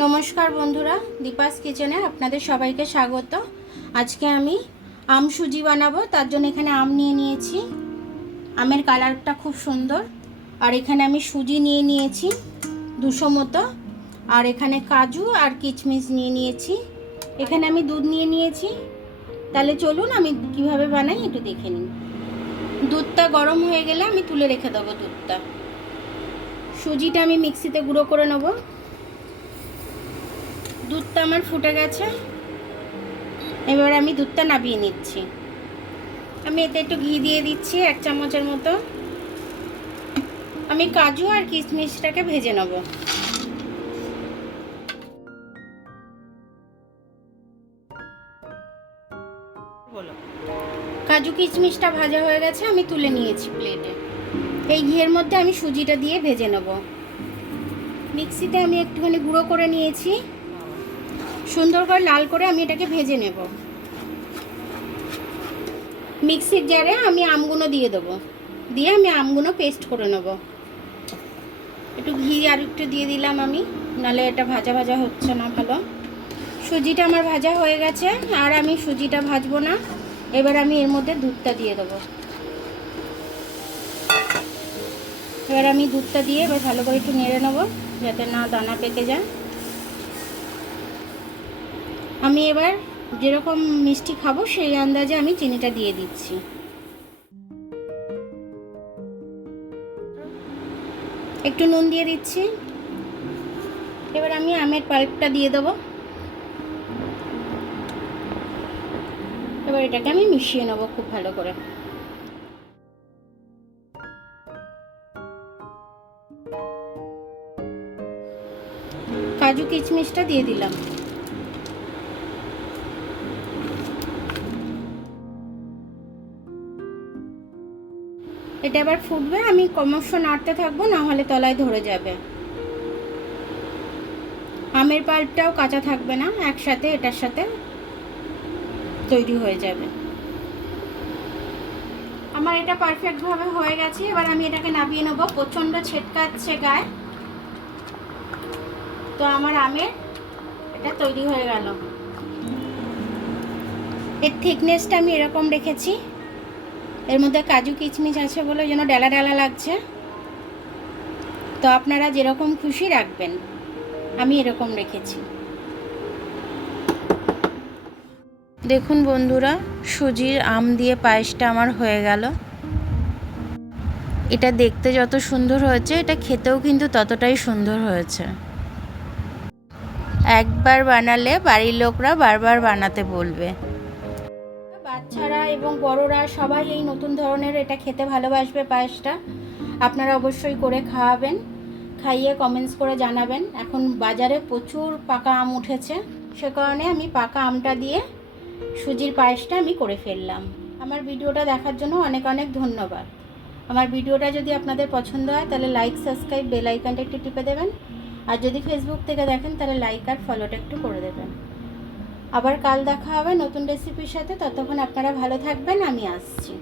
নমস্কার বন্ধুরা, দীপাস কিচেনে আপনাদের সবাইকে স্বাগত। আজকে আমি আম সুজি বানাবো। তার জন্য এখানে আম নিয়ে নিয়েছি, আমের কালারটা খুব সুন্দর। আর এখানে আমি সুজি নিয়ে নিয়েছি 200 মতো। আর এখানে কাজু আর কিশমিশ নিয়ে নিয়েছি। এখানে আমি দুধ নিয়ে নিয়েছি। তাহলে চলুন আমি কিভাবে বানাই একটু দেখে নিন। দুধটা গরম হয়ে গেলে আমি তুলে রেখে দেবো দুধটা। সুজিটা আমি মিক্সিতে গুঁড়ো করে নেবো। দুধটা আমার ফুটে গেছে, এবার আমি দুধটা নামিয়ে নিচ্ছি। আমি এতে একটু ঘি দিয়ে দিচ্ছি 1 চামচের মতো। আমি কাজু আর কিশমিশটাকে ভেজে নেব। কাজু কিশমিশটা ভাজা হয়ে গেছে, আমি তুলে নিয়েছি প্লেটে। এই ঘিয়ের মধ্যে আমি সুজিটা দিয়ে ভেজে নেব। মিক্সিতে আমি একটুখানি গুঁড়ো করে নিয়েছি, সুন্দর করে লাল করে আমি এটাকে ভেজে নেব। মিক্সির জারে আমি আমগুলো দিয়ে দেবো, দিয়ে আমি আমগুলো পেস্ট করে নেব। একটু ঘি আর একটু দিয়ে দিলাম আমি, নাহলে এটা ভাজা ভাজা হচ্ছে না ভালো। সুজিটা আমার ভাজা হয়ে গেছে, আর আমি সুজিটা ভাজবো না। এবার আমি এর মধ্যে দুধটা দিয়ে দেবো। এবার আমি দুধটা দিয়ে এবার ভালো করে একটু নেড়ে নেবো, যাতে না দানা পেকে যায়। আমি এবার যেরকম মিষ্টি খাবো সেই আন্দাজে আমি চিনিটা দিয়ে দিচ্ছি। একটু নুন দিয়ে দিচ্ছি। এবার আমি আমের পাল্পটা দিয়ে দেবো। এবার এটাকে আমি মিশিয়ে নেবো খুব ভালো করে। কাজু কিশমিশটা দিয়ে দিলাম। এটা এবার ফুটবে, আমি ক্রমশ নাড়তে থাকবো, না হলে তলায় ধরে যাবে। আমের পাল্পটাও কাঁচা থাকবে না, একসাথে এটার সাথে তৈরি হয়ে যাবে। আমার এটা পারফেক্টভাবে হয়ে গেছে। এবার আমি এটাকে নামিয়ে নেবো। প্রচণ্ড ছেটকাচ্ছে গায়ে, তো আমার আমের এটা তৈরি হয়ে গেল। এর থিকনেসটা আমি এরকম রেখেছি। এর মধ্যে কাজু কিশমিশ আছে বলে যেন ডালা ডালা লাগছে। তো আপনারা যেরকম খুশি রাখবেন, আমি এরকম রেখেছি। দেখুন বন্ধুরা, সুজির আম দিয়ে পায়েসটা আমার হয়ে গেল। এটা দেখতে যত সুন্দর হয়েছে, এটা খেতেও কিন্তু ততটাই সুন্দর হয়েছে। একবার বানালে বাড়ির লোকরা বারবার বানাতে বলবে। বাচ্চারা এবং বড়রা সবাই এই নতুন ধরনের এটা খেতে ভালোবাসবে পায়েসটা। আপনারা অবশ্যই করে খাওয়াবেন, খাইয়ে কমেন্টস করে জানাবেন। এখন বাজারে প্রচুর পাকা আম উঠেছে, সে কারণে আমি পাকা আমটা দিয়ে সুজির পায়েসটা আমি করে ফেললাম। আমার ভিডিওটা দেখার জন্য অনেক অনেক ধন্যবাদ। আমার ভিডিওটা যদি আপনাদের পছন্দ হয় তাহলে লাইক, সাবস্ক্রাইব, বেল আইকনটা একটু টিপে দেবেন। আর যদি ফেসবুক থেকে দেখেন তাহলে লাইক আর ফলোটা একটু করে দেবেন। আবার কাল দেখা হবে নতুন রেসিপির সাথে। ততক্ষণ আপনারা ভালো থাকবেন, আমি আসছি।